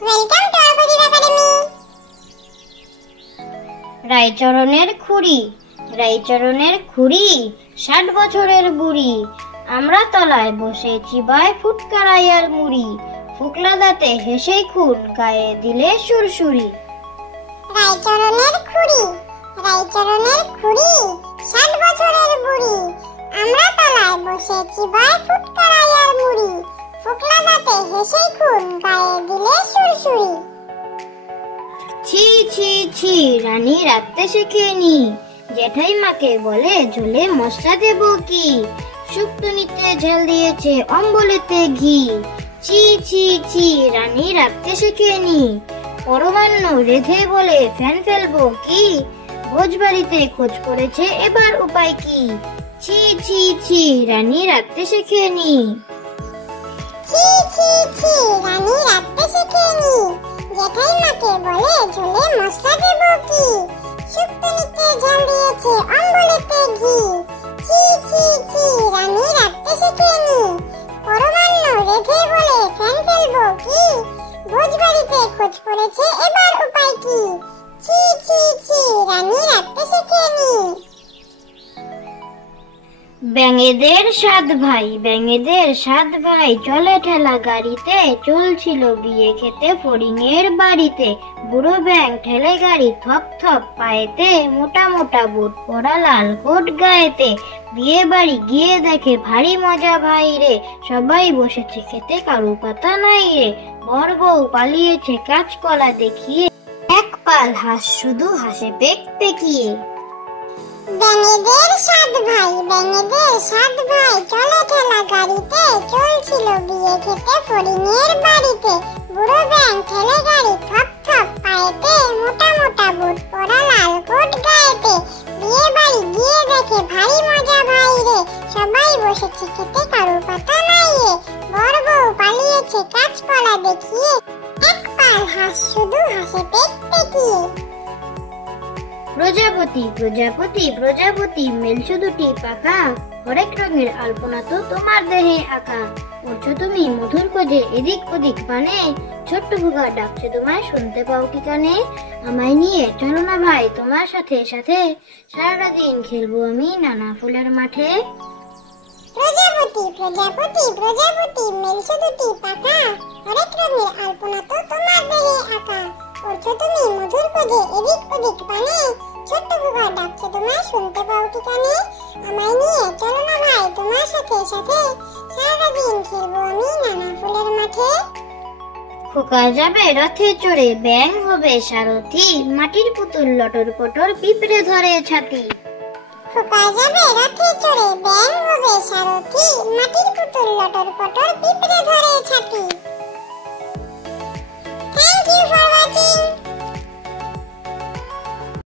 Welcome to আবুদির academy. রাইচরণের খুড়ি 60 বছরের বুড়ি। আমরা তলায় বসে চিবায় ফুটকারাইয়ার মুড়ি। ফুকলা দাঁতে হেসেই খুন, গায়ে দিলে সুরসুরি। রাইচরণের খুড়ি 60 বছরের বুড়ি। আমরা তলায় বসে চিবায় ফুটকারাইয়ার মুড়ি। ফুকলা দাঁতে হেসেই খুন, গায়ে দিলে সুরসুরি। ছি ছি ছি, রানী রাখতে শেখেনি। জেঠাই মাকে বলে ঝোলে মশলা দেব কি। শুক্তনিতে ঝাল দিয়েছে, অম্বলেতে ঘি। ছি ছি ছি, রানী রাখতে শেখেনি। পরমান্ন রেধে বলে ফ্যান ফেলবো কি। ভোজবাড়িতে খোঁজ করেছে, এবার উপায় কি। ছি ছি ছি, রানী রাখতে শেখেনি। ছি ছি ছি, রানী রাখতে শেখেনি। জেঠাই মাকে বলে ঝোলে মশলা দেব কি। শুক্তনিতে ঝাল দিয়েছে, অম্বলেতে ঘি। ছি ছি ছি, রানী রাখতে শেখেনি। পরমান্ন রেধে বলে ফ্যান ফেলবো কি। ভোজবাড়িতে খোঁজ পড়েছে, এবার উপায় কি। ছি ছি ছি, রানী রাখতে শেখেনি। ব্যাঙেদের 7 ভাই চলে ঠেলা গাড়িতে। চলছিল বিয়ে খেতে ফড়িংয়ের বাড়িতে। বুড়ো ব্যাঙ ঠেলে গাড়ি থপ থপ পায়েতে। মোটা মোটা বুট পরা লাল কোট গায়েতে। বিয়ে বাড়ি গিয়ে দেখে ভারী মজা ভাই রে। সবাই বসেছে খেতে, কারু পাতা নাই রে। বর বউ পালিয়েছে কাঁচকলা দেখিয়ে। এক পাল হাঁস শুধু হাসে পেক পেকিয়ে। ব্যাঙেদের 7 ভাই চলে ঠেলা গাড়িতে। চলছিল বিয়ে খেতে ফড়িংয়ের বাড়িতে। বুড়ো ব্যাঙ ঠেলে গাড়ি থপ থপ পায়েতে। মোটা মোটা বুট পরা লাল কোট গায়েতে। বিয়ে বাড়ি গিয়ে দেখে ভারী মজা ভাই রে। সবাই বসেছে খেতে, কারু পাতা নাই রে। বর বউ পালিয়েছে কাঁচকলা দেখিয়ে। এক পাল হাঁস শুধু হাসে পেক পেকিয়ে। প্রজাপতি মেলছো দুটি পাখা। হরেক রঙের আলপনা তো তোমার দেহে আঁকা। উঠছো তুমি মধুর খোঁজে এদিক ওদিক পানে। ছোট্ট খোকা ডাকছে তোমায়, শুনতে পাও কি কানে। আমায় নিয়ে চলো না ভাই তোমার সাথে সাথে। সারাটা দিন খেলবো আমি নানা ফুলের মাঠে। প্রজাপতি মেলছো দুটি পাখা। হরেক রঙের আলপনা তো তোমার দেহে আঁকা। উঠছো তুমি মধুর খোঁজে এদিক ওদিক পানে। ছোট্ট খোকা ডাকছে তোমায়, শুনতে পাও কি কানে। আমায় নিয়ে চলো না ভাই তোমার সাথে সাথে। সারাটা দিন খেলবো আমি নানা ফুলের মাঠে। খোকা যাবে রথে চড়ে, ব্যাঙ হবে সারথি। মাটির পুতুল লটর পটর, পিঁপড়ে ধরে ছাতি। খোকা যাবে রথে চড়ে, ব্যাঙ হবে সারথি। মাটির পুতুল লটর পটর, পিঁপড়ে ধরে ছাতি।